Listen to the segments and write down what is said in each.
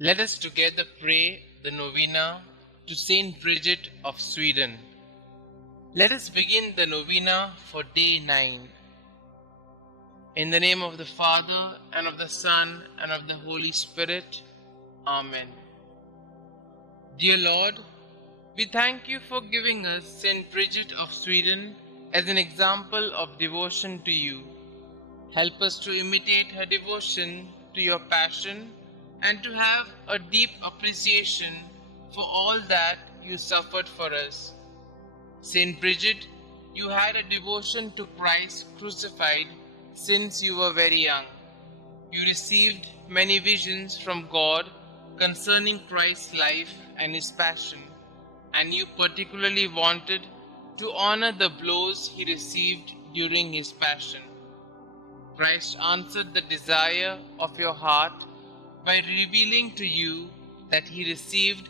Let us together pray the Novena to St Bridget of Sweden. Let us begin the Novena for day 9. In the name of the Father, and of the Son, and of the Holy Spirit. Amen. Dear Lord, we thank you for giving us St Bridget of Sweden as an example of devotion to you. Help us to imitate her devotion to your passion and to have a deep appreciation for all that you suffered for us. St. Bridget, you had a devotion to Christ crucified since you were very young. You received many visions from God concerning Christ's life and his passion, and you particularly wanted to honor the blows he received during his passion. Christ answered the desire of your heart by revealing to you that he received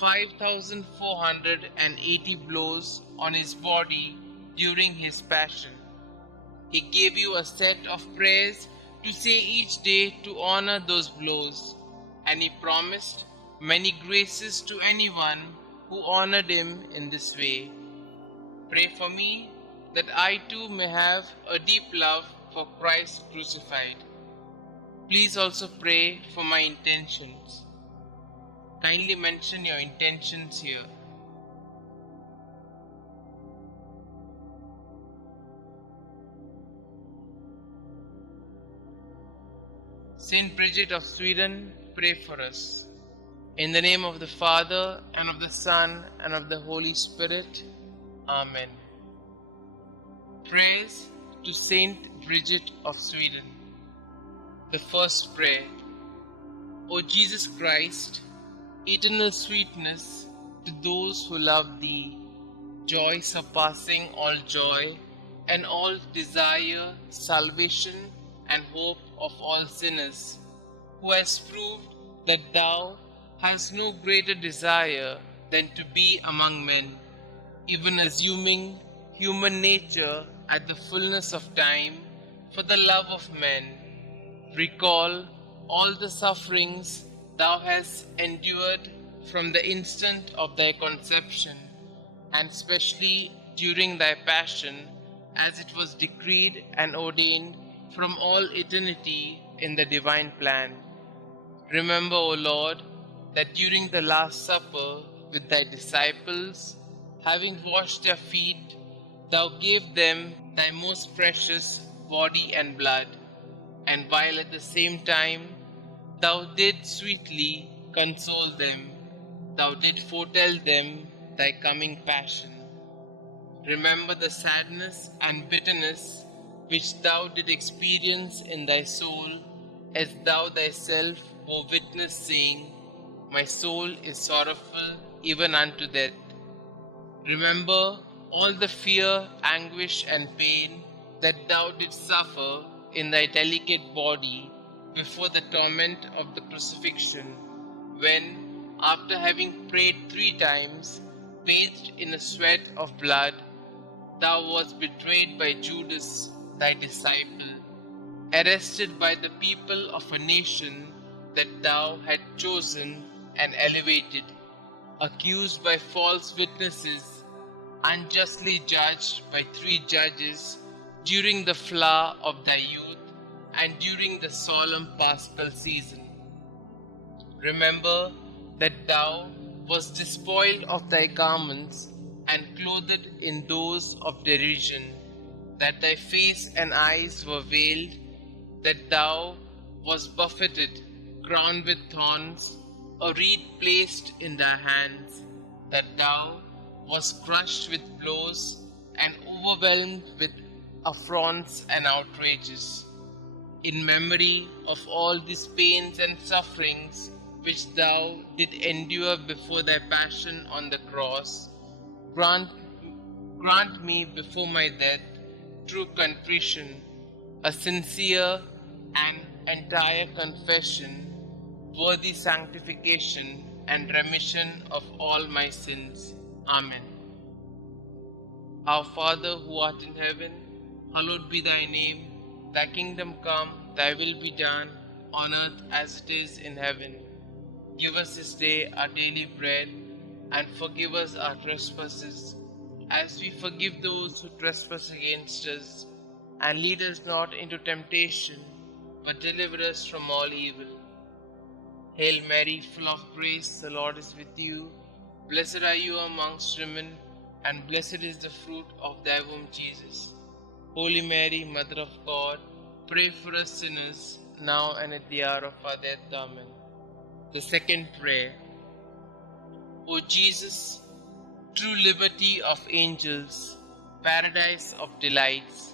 5,480 blows on his body during his passion. He gave you a set of prayers to say each day to honor those blows, and he promised many graces to anyone who honored him in this way. Pray for me that I too may have a deep love for Christ crucified. Please also pray for my intentions. Kindly mention your intentions here. St. Bridget of Sweden, pray for us. In the name of the Father, and of the Son, and of the Holy Spirit. Amen. Prayers to St. Bridget of Sweden. The first prayer. O Jesus Christ, eternal sweetness to those who love Thee, joy surpassing all joy, and all desire, salvation, and hope of all sinners, who has proved that Thou hast no greater desire than to be among men, even assuming human nature at the fullness of time for the love of men. Recall all the sufferings Thou hast endured from the instant of Thy conception, and especially during Thy passion, as it was decreed and ordained from all eternity in the divine plan. Remember, O Lord, that during the Last Supper with Thy disciples, having washed their feet, Thou gave them Thy most precious body and blood, and while at the same time Thou didst sweetly console them, Thou didst foretell them Thy coming passion. Remember the sadness and bitterness which Thou didst experience in Thy soul, as Thou Thyself were witness, saying, My soul is sorrowful even unto death. Remember all the fear, anguish, and pain that Thou didst suffer in Thy delicate body before the torment of the crucifixion, when, after having prayed 3 times, bathed in a sweat of blood, Thou wast betrayed by Judas, Thy disciple, arrested by the people of a nation that Thou had chosen and elevated, accused by false witnesses, unjustly judged by 3 judges during the flower of Thy youth and during the solemn Paschal season. Remember that Thou wast despoiled of Thy garments and clothed in those of derision, that Thy face and eyes were veiled, that Thou wast buffeted, crowned with thorns, a reed placed in Thy hands, that Thou wast crushed with blows and overwhelmed with affronts and outrages. In memory of all these pains and sufferings which Thou did endure before Thy passion on the cross, grant me before my death true contrition, a sincere and entire confession, worthy sanctification and remission of all my sins. Amen. Our Father who art in heaven, hallowed be Thy name. Thy kingdom come, Thy will be done, on earth as it is in heaven. Give us this day our daily bread, and forgive us our trespasses, as we forgive those who trespass against us. And lead us not into temptation, but deliver us from all evil. Hail Mary, full of grace, the Lord is with you. Blessed are you amongst women, and blessed is the fruit of thy womb, Jesus. Holy Mary, Mother of God, pray for us sinners, now and at the hour of our death. Amen. The second prayer. O Jesus, true liberty of angels, paradise of delights,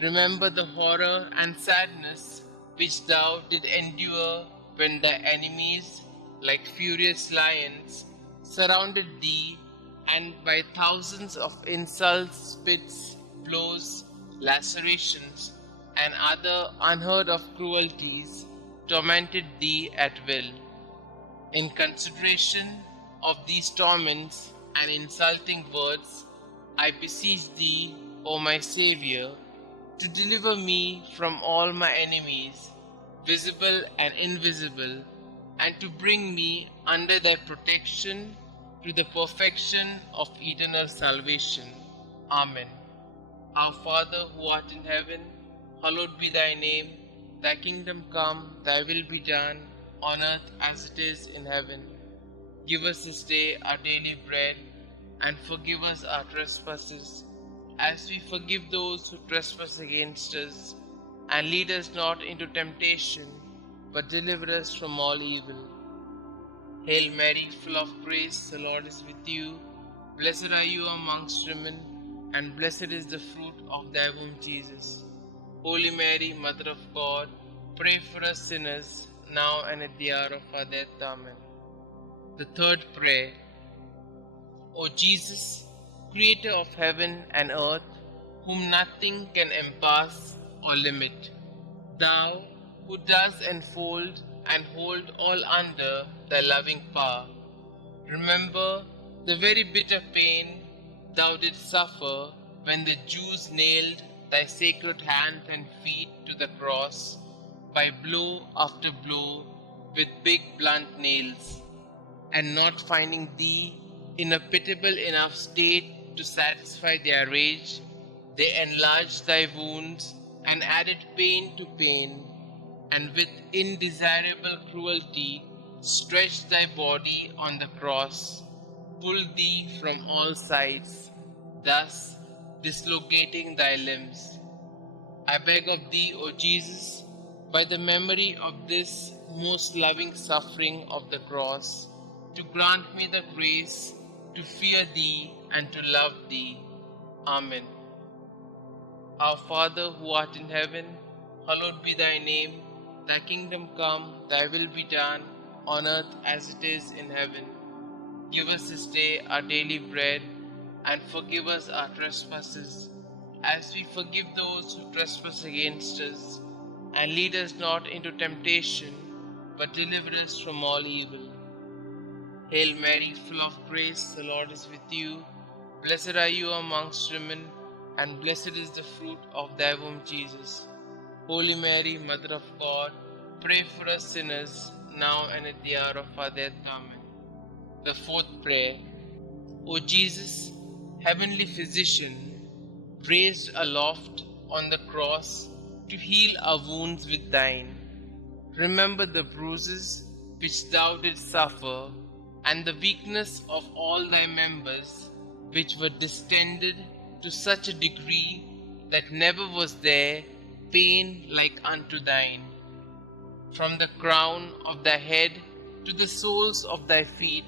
remember the horror and sadness which thou did endure when thy enemies, like furious lions, surrounded thee, and by thousands of insults, spits, blows, lacerations, and other unheard of cruelties tormented thee at will. In consideration of these torments and insulting words, I beseech thee, O my Xavier, to deliver me from all my enemies, visible and invisible, and to bring me under thy protection to the perfection of eternal salvation. Amen. Our Father who art in heaven, hallowed be thy name. Thy kingdom come, thy will be done, on earth as it is in heaven. Give us this day our daily bread, and forgive us our trespasses, as we forgive those who trespass against us. And lead us not into temptation, but deliver us from all evil. Hail Mary, full of grace, the Lord is with you. Blessed are you amongst women, and blessed is the fruit of thy womb, Jesus. Holy Mary, Mother of God, pray for us sinners, now and at the hour of our death. Amen. The third prayer. O Jesus, Creator of heaven and earth, whom nothing can encompass or limit, thou who dost enfold and hold all under thy loving power, remember the very bitter pain thou didst suffer when the Jews nailed thy sacred hands and feet to the cross by blow after blow with big blunt nails, and not finding thee in a pitiable enough state to satisfy their rage, they enlarged thy wounds and added pain to pain, and with indesirable cruelty stretched thy body on the cross, pulled thee from all sides, thus dislocating thy limbs. I beg of thee, O Jesus, by the memory of this most loving suffering of the cross, to grant me the grace to fear thee and to love thee. Amen. Our Father who art in heaven, hallowed be thy name. Thy kingdom come, thy will be done, on earth as it is in heaven. Give us this day our daily bread, and forgive us our trespasses, as we forgive those who trespass against us. And lead us not into temptation, but deliver us from all evil. Hail Mary, full of grace, the Lord is with you. Blessed are you amongst women, and blessed is the fruit of thy womb, Jesus. Holy Mary, Mother of God, pray for us sinners, now and at the hour of our death. Amen. The fourth prayer. O Jesus, heavenly physician, raised aloft on the cross to heal our wounds with thine, remember the bruises which thou didst suffer, and the weakness of all thy members, which were distended to such a degree that never was there pain like unto thine. From the crown of thy head to the soles of thy feet,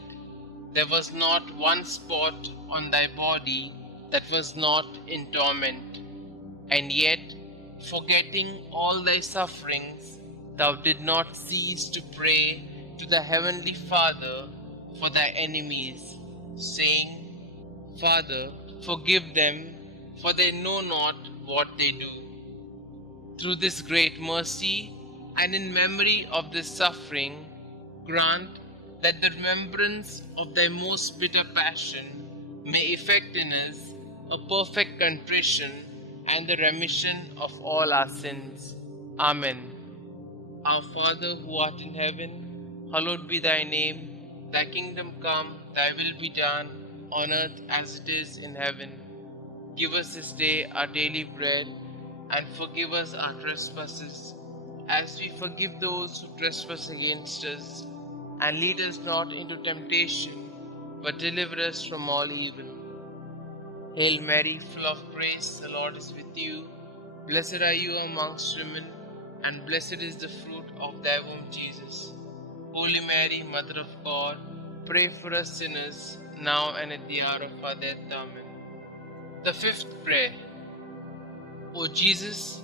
there was not one spot on thy body that was not in torment. And yet, forgetting all thy sufferings, thou did not cease to pray to the heavenly Father for thy enemies, saying, Father, forgive them, for they know not what they do. Through this great mercy, and in memory of this suffering, grant that the remembrance of thy most bitter passion may effect in us a perfect contrition and the remission of all our sins. Amen. Our Father who art in heaven, hallowed be thy name. Thy kingdom come, thy will be done, on earth as it is in heaven. Give us this day our daily bread, and forgive us our trespasses, as we forgive those who trespass against us. And lead us not into temptation, but deliver us from all evil. Hail Mary, full of grace, the Lord is with you. Blessed are you amongst women, and blessed is the fruit of thy womb, Jesus. Holy Mary, Mother of God, pray for us sinners, now and at the hour of our death. Amen. The fifth prayer. O Jesus,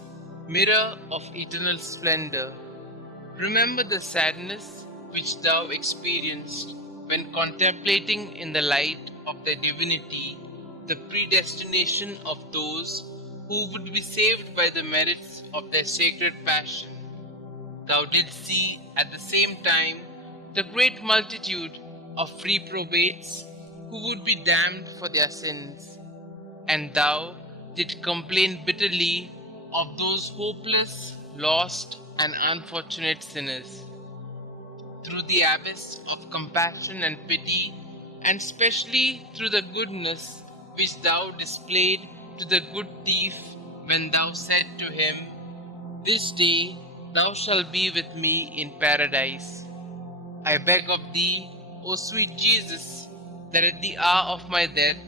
mirror of eternal splendor, remember the sadness which thou experienced when contemplating in the light of thy divinity the predestination of those who would be saved by the merits of their sacred passion. Thou didst see at the same time the great multitude of reprobates who would be damned for their sins, and thou didst complain bitterly of those hopeless, lost, and unfortunate sinners. Through the abyss of compassion and pity, and specially through the goodness which thou displayed to the good thief when thou said to him, "This day thou shalt be with me in paradise," I beg of thee, O sweet Jesus, that at the hour of my death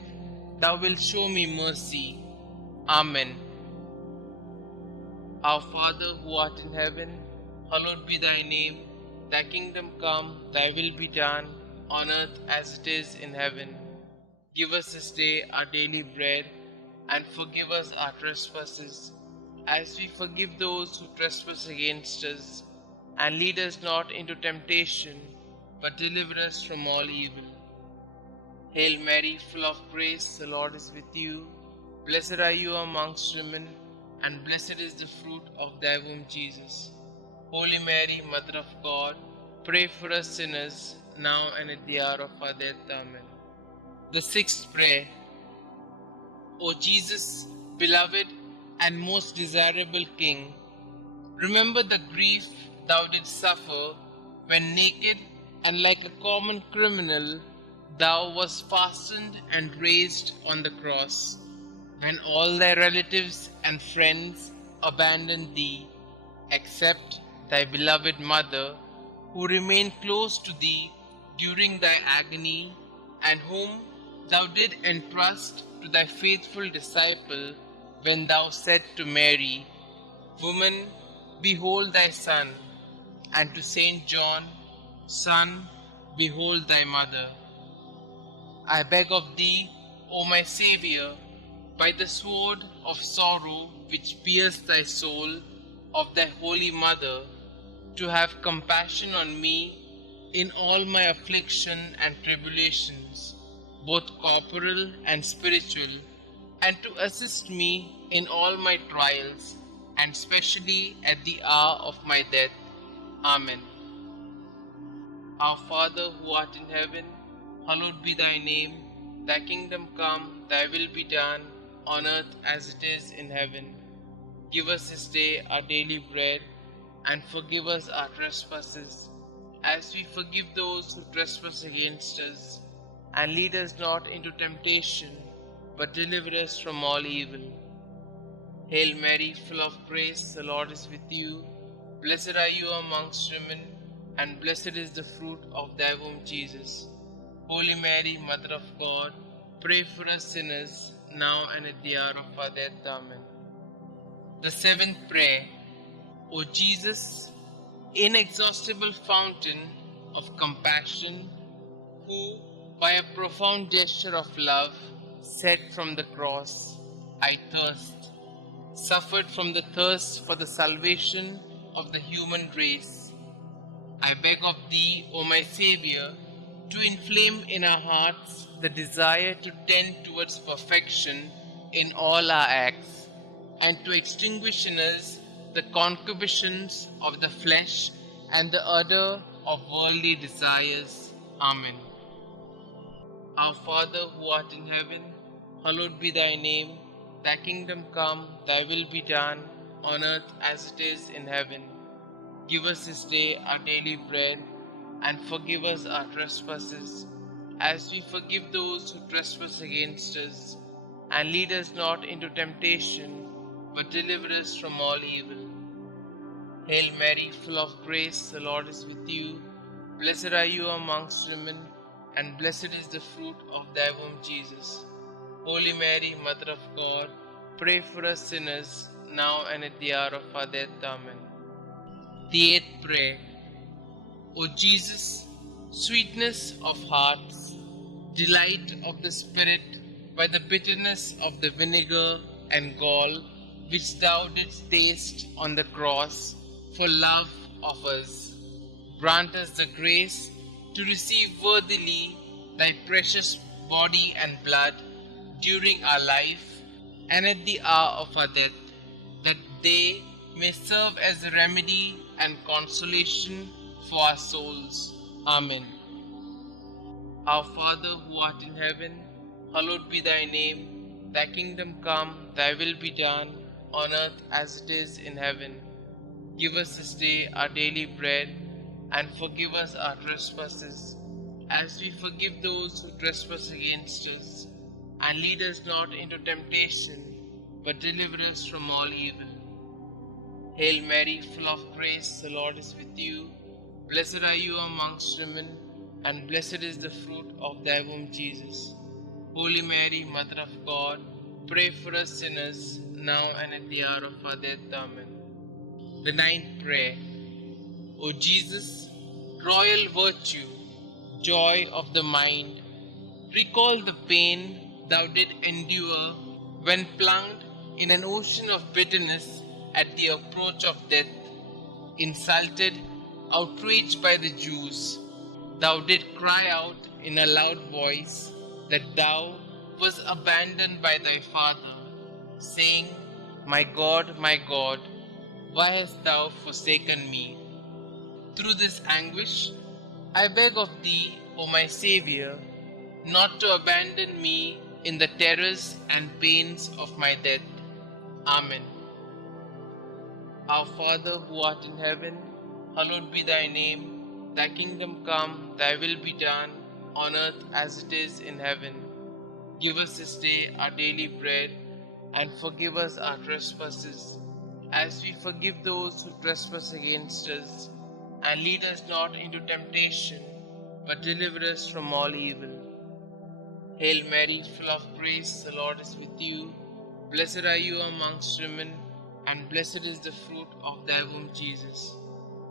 thou wilt show me mercy. Amen. Our Father who art in heaven, hallowed be thy name. Thy kingdom come, thy will be done, on earth as it is in heaven. Give us this day our daily bread, and forgive us our trespasses, as we forgive those who trespass against us. And lead us not into temptation, but deliver us from all evil. Hail Mary, full of grace, the Lord is with you. Blessed are you amongst women, and blessed is the fruit of thy womb, Jesus. Holy Mary, Mother of God, pray for us sinners, now and at the hour of our death. Amen. The sixth prayer. O Jesus, beloved and most desirable King, remember the grief thou didst suffer when naked and like a common criminal thou wast fastened and raised on the cross, when all thy relatives and friends abandoned thee, except thy beloved mother, who remained close to thee during thy agony, and whom thou did entrust to thy faithful disciple when thou said to Mary, "Woman, behold thy son," and to Saint John, "Son, behold thy mother." I beg of thee, O my Xavier, by the sword of sorrow which pierced thy soul of thy holy mother, to have compassion on me in all my affliction and tribulations, both corporal and spiritual, and to assist me in all my trials, and specially at the hour of my death. Amen. Our Father who art in heaven, hallowed be thy name. Thy kingdom come, thy will be done, on earth as it is in heaven. Give us this day our daily bread, and forgive us our trespasses, as we forgive those who trespass against us. And lead us not into temptation, but deliver us from all evil. Hail Mary, full of grace, the Lord is with you. Blessed are you amongst women, and blessed is the fruit of thy womb, Jesus. Holy Mary, Mother of God, pray for us sinners, now and at the hour of our death. Amen. The seventh prayer. O Jesus, inexhaustible fountain of compassion, who, by a profound gesture of love, said from the cross, "I thirst," suffered from the thirst for the salvation of the human race. I beg of thee, O my Saviour, to inflame in our hearts the desire to tend towards perfection in all our acts, and to extinguish in us the concupiscence of the flesh and the ardor of worldly desires. Amen. Our Father who art in heaven, hallowed be thy name. Thy kingdom come, thy will be done, on earth as it is in heaven. Give us this day our daily bread, and forgive us our trespasses, as we forgive those who trespass against us. And lead us not into temptation, but deliver us from all evil. Hail Mary, full of grace, the Lord is with you. Blessed are you amongst women, and blessed is the fruit of thy womb, Jesus. Holy Mary, Mother of God, pray for us sinners, now and at the hour of our death. Amen. The eighth prayer. O Jesus, sweetness of hearts, delight of the Spirit, by the bitterness of the vinegar and gall which thou didst taste on the cross for love of us, grant us the grace to receive worthily thy precious body and blood during our life and at the hour of our death, that they may serve as a remedy and consolation for our souls. Amen. Our Father who art in heaven, hallowed be thy name. Thy kingdom come, thy will be done, on earth as it is in heaven. Give us this day our daily bread, and forgive us our trespasses, as we forgive those who trespass against us. And lead us not into temptation, but deliver us from all evil. Hail Mary, full of grace, the Lord is with you. Blessed are you amongst women, and blessed is the fruit of thy womb, Jesus. Holy Mary, Mother of God, pray for us sinners, now and at the hour of our death. Amen. The ninth prayer. O Jesus, royal virtue, joy of the mind, recall the pain thou did endure when plunged in an ocean of bitterness at the approach of death, insulted, outraged by the Jews. Thou did cry out in a loud voice that thou wast abandoned by thy Father, saying, my God, why hast thou forsaken me? Through this anguish, I beg of thee, O my Xavier, not to abandon me in the terrors and pains of my death. Amen. Our Father who art in heaven, hallowed be thy name. Thy kingdom come, thy will be done, on earth as it is in heaven. Give us this day our daily bread, and forgive us our trespasses, as we forgive those who trespass against us. And lead us not into temptation, but deliver us from all evil. Hail Mary, full of grace, the Lord is with you. Blessed are you amongst women, and blessed is the fruit of thy womb, Jesus.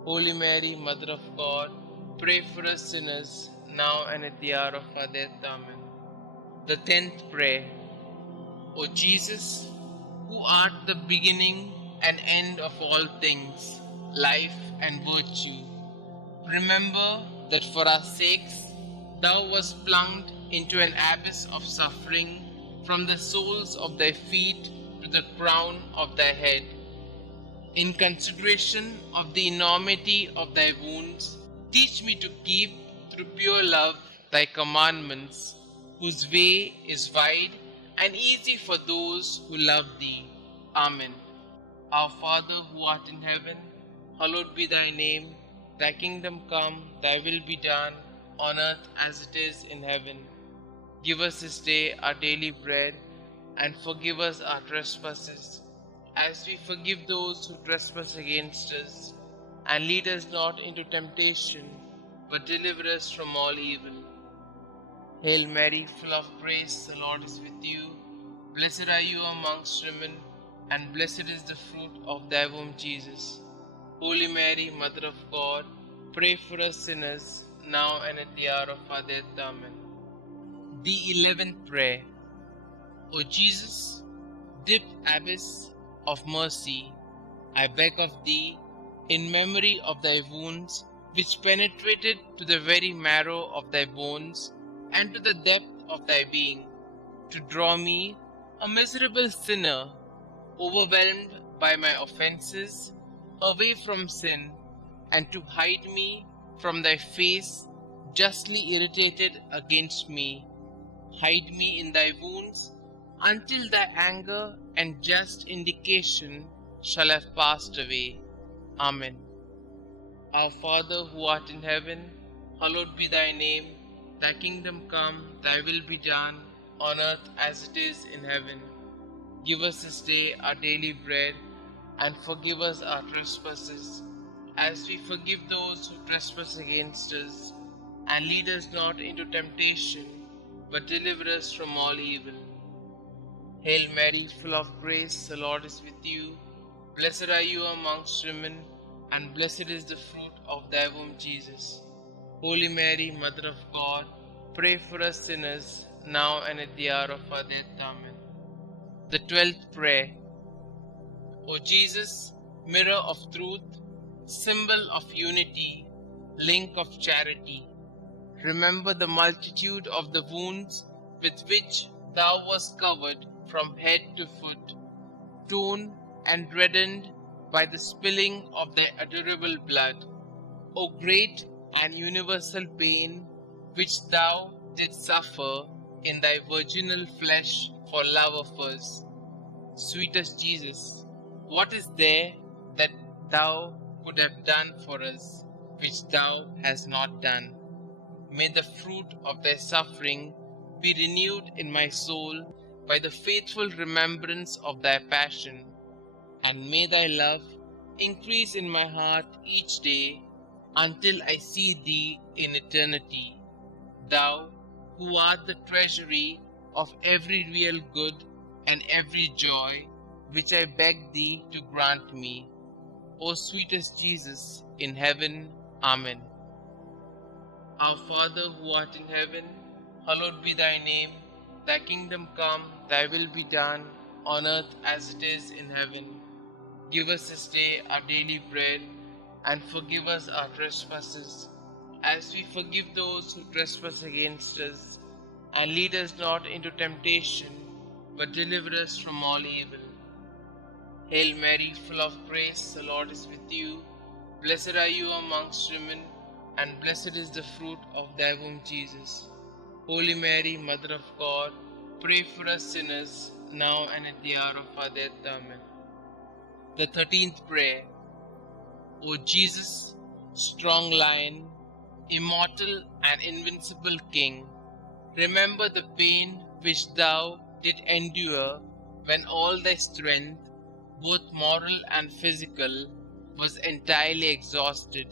Holy Mary, Mother of God, pray for us sinners, now and at the hour of our death. Amen. The 10th prayer. O Jesus, who art the beginning and end of all things, life and virtue, remember that for our sakes thou wast plunged into an abyss of suffering, from the soles of thy feet to the crown of thy head. In consideration of the enormity of thy wounds, teach me to keep, through pure love, thy commandments, whose way is wide and easy for those who love thee. Amen. Our Father who art in heaven, hallowed be thy name. Thy kingdom come, thy will be done, on earth as it is in heaven. Give us this day our daily bread, and forgive us our trespasses, as we forgive those who trespass against us. And lead us not into temptation, but deliver us from all evil. Hail Mary, full of grace, the Lord is with you. Blessed are you amongst women, and blessed is the fruit of thy womb, Jesus. Holy Mary, Mother of God, pray for us sinners, now and at the hour of our death. Amen. The 11th prayer. O Jesus, deep abyss of mercy, I beg of thee, in memory of thy wounds, which penetrated to the very marrow of thy bones and to the depth of thy being, to draw me, a miserable sinner, overwhelmed by my offenses, away from sin, and to hide me from thy face, justly irritated against me. Hide me in thy wounds, until thy anger and just indication shall have passed away. Amen. Our Father who art in heaven, Hallowed be thy name, thy kingdom come, thy will be done, on earth as it is in heaven. Give us this day our daily bread, and forgive us our trespasses, as we forgive those who trespass against us. And lead us not into temptation, but deliver us from all evil. Hail Mary, full of grace, the Lord is with you. Blessed are you amongst women, and blessed is the fruit of thy womb, Jesus. Holy Mary, Mother of God, pray for us sinners, now and at the hour of our death. Amen. The 12th prayer. O Jesus, mirror of truth, symbol of unity, link of charity, remember the multitude of the wounds with which thou wast covered from head to foot, torn and reddened by the spilling of thy adorable blood. O great and universal pain which thou didst suffer in thy virginal flesh for love of us. Sweetest Jesus, what is there that thou could have done for us, which thou hast not done? May the fruit of thy suffering be renewed in my soul by the faithful remembrance of thy passion, and may thy love increase in my heart each day until I see thee in eternity, thou who art the treasury of every real good and every joy, which I beg thee to grant me. O sweetest Jesus in heaven. Amen. Our Father who art in heaven, hallowed be thy name. Thy kingdom come, thy will be done, on earth as it is in heaven. Give us this day our daily bread, and forgive us our trespasses, as we forgive those who trespass against us. And lead us not into temptation, but deliver us from all evil. Hail Mary, full of grace, the Lord is with you. Blessed are you amongst women, and blessed is the fruit of thy womb, Jesus. Holy Mary, Mother of God, pray for us sinners, now and at the hour of our death. Amen. The 13th prayer. O Jesus, strong lion, immortal and invincible King, remember the pain which thou didst endure when all thy strength, both moral and physical, was entirely exhausted.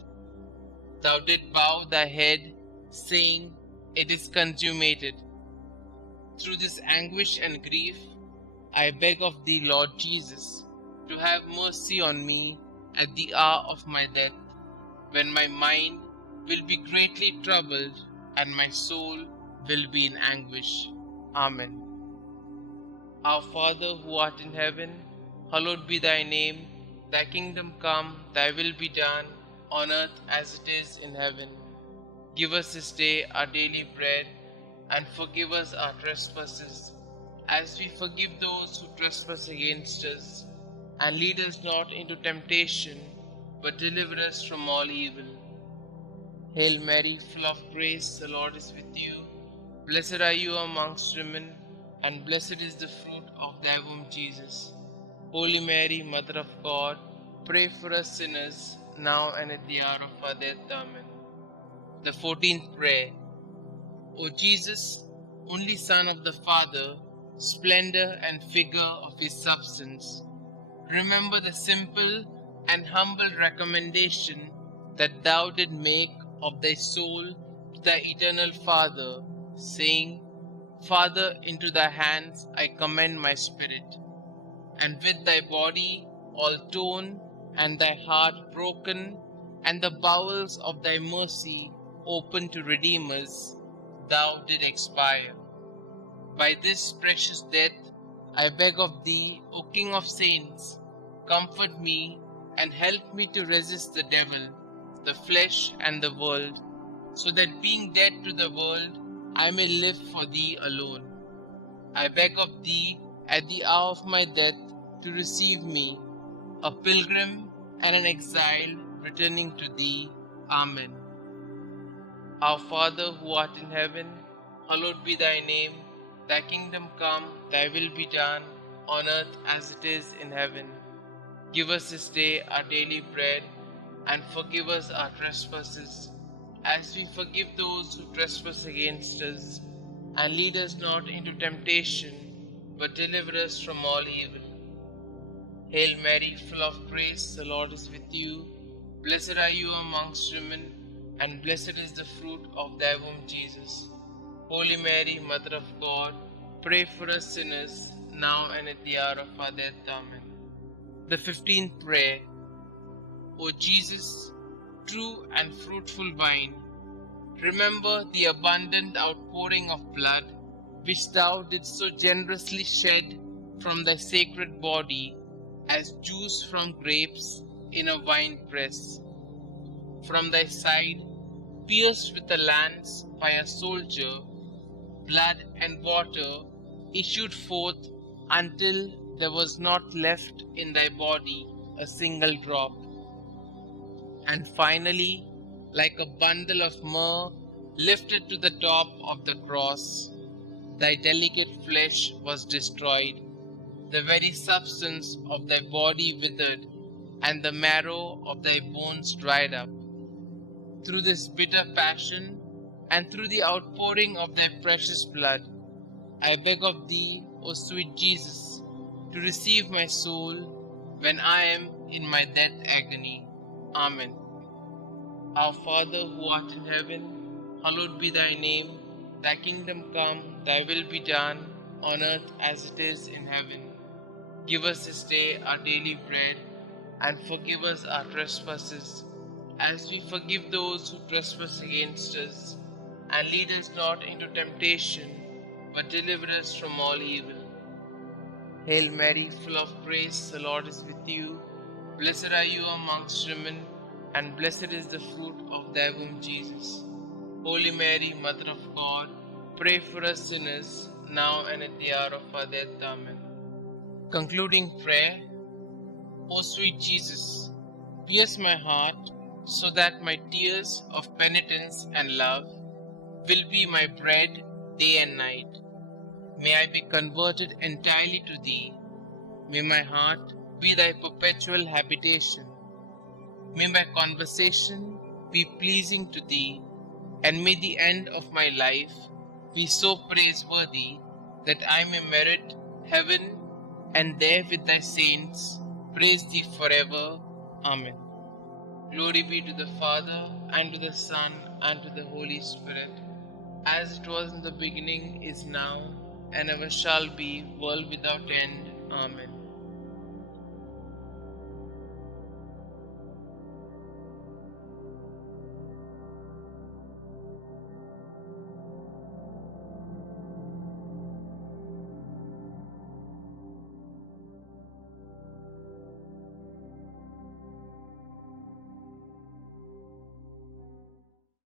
Thou didst bow thy head, saying, "It is consummated." Through this anguish and grief, I beg of thee, Lord Jesus, to have mercy on me at the hour of my death, when my mind will be greatly troubled and my soul will be in anguish. Amen. Our Father who art in heaven, hallowed be thy name. Thy kingdom come, thy will be done, on earth as it is in heaven. Give us this day our daily bread, and forgive us our trespasses, as we forgive those who trespass against us. And lead us not into temptation, but deliver us from all evil. Hail Mary, full of grace, the Lord is with you. Blessed are you amongst women, and blessed is the fruit of thy womb, Jesus. Holy Mary, Mother of God, pray for us sinners, now and at the hour of our death. Amen. The 14th prayer. O Jesus, only Son of the Father, splendor and figure of his substance, remember the simple and humble recommendation that thou didst make of thy soul to thy eternal Father, saying, "Father, into thy hands I commend my spirit." And with thy body all torn, and thy heart broken, and the bowels of thy mercy open to redeem us, thou did expire. By this precious death, I beg of thee, O King of saints, comfort me and help me to resist the devil, the flesh, and the world, so that being dead to the world, I may live for thee alone. I beg of thee, at the hour of my death, to receive me, a pilgrim and an exile returning to thee. Amen. Our Father who art in heaven, hallowed be thy name. Thy kingdom come, thy will be done, on earth as it is in heaven. Give us this day our daily bread, and forgive us our trespasses, as we forgive those who trespass against us. And lead us not into temptation, but deliver us from all evil. Hail Mary, full of grace, the Lord is with you. Blessed are you amongst women, and blessed is the fruit of thy womb, Jesus. Holy Mary, Mother of God, pray for us sinners, now and at the hour of our death. Amen. The 15th prayer. O Jesus, true and fruitful vine, remember the abundant outpouring of blood which thou didst so generously shed from thy sacred body as juice from grapes in a wine press. From thy side, pierced with a lance by a soldier, blood and water issued forth until there was not left in thy body a single drop. And finally, like a bundle of myrrh lifted to the top of the cross, thy delicate flesh was destroyed, the very substance of thy body withered, and the marrow of thy bones dried up. Through this bitter passion, and through the outpouring of thy precious blood, I beg of thee, O sweet Jesus, to receive my soul when I am in my death agony. Amen. Our Father who art in heaven, hallowed be thy name. Thy kingdom come, thy will be done, on earth as it is in heaven. Give us this day our daily bread, and forgive us our trespasses, as we forgive those who trespass against us. And lead us not into temptation, but deliver us from all evil. Hail Mary, full of grace, the Lord is with you. Blessed are you amongst women, and blessed is the fruit of thy womb, Jesus. Holy Mary, Mother of God, pray for us sinners, now and at the hour of our death. Amen. Concluding prayer. O sweet Jesus, pierce my heart so that my tears of penitence and love will be my bread day and night. May I be converted entirely to thee. May my heart be thy perpetual habitation. May my conversation be pleasing to thee, and may the end of my life be so praiseworthy that I may merit heaven, and there with thy saints praise thee forever. Amen. Glory be to the Father, and to the Son, and to the Holy Spirit, as it was in the beginning, is now, and ever shall be, world without end. Amen.